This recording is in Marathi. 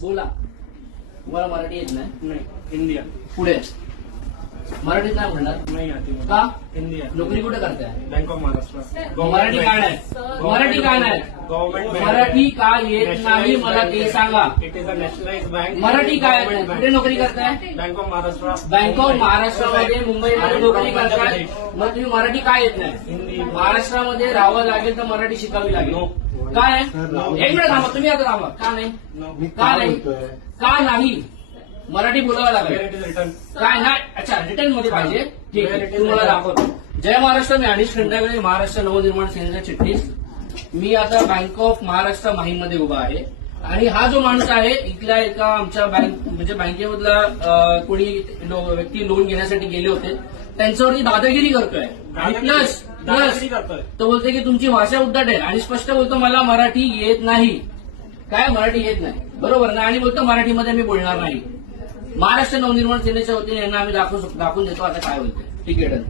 बोला. तुम्हाला मराठी येत नाही? नहीं, हिंदी आती पुढे मराठीत नाही बोलणार नहीं आती मुझे. का? हिंदी आती. नोकरी कुठे करताय? Bank of Maharashtra. मराठी का नाही? मराठी का नाही? गव्हर्नमेंट मराठी का येत नाही मला ते सांगा. It is a nationalise bank. Marathi काय येत नाही? कुठे नोकरी करताय? Bank of Maharashtra. Bank of महाराष्ट्रामध्ये मुंबईमध्ये नोकरी करताय. मग तुम्ही मराठी काय येत नाही? हिंदी. महाराष्ट्रामध्ये राहावं लागेल तर मराठी शिकावी लागेल. काय? एक मिनिट थांबा, तुम्ही आता थांबा. का नाही? No. का नाही? का नाही? मराठी बोलावं लागेल. Where it is written? काय नाही? अच्छा, रिटर्न मध्ये पाहिजे. ठीक आहे, तुम्हाला दाखवतो. जय महाराष्ट्र. मी अनिश खंडागळे, महाराष्ट्र नवनिर्माण सेनेचा चिटणीस. मी आता बँक ऑफ महाराष्ट्र माहीममध्ये उभा आहे आणि हा जो माणूस आहे इथल्या एका आमच्या म्हणजे बँकेमधला कोणी व्यक्ती लोन घेण्यासाठी गेले होते त्यांच्यावरती दादागिरी करतोय. आणि प्लस दादागिरी करतोय. तो बोलतोय की तुमची भाषा उद्धट आहे आणि स्पष्ट बोलतो मला मराठी येत नाही. काय? मराठी येत नाही, बरोबर ना? आणि बोलतो मराठीमध्ये मी बोलणार नाही. महाराष्ट्र नवनिर्माण सेनेच्या वतीने यांना आम्ही दाखवून देतो आता काय होतं. ठीक आहे, डन.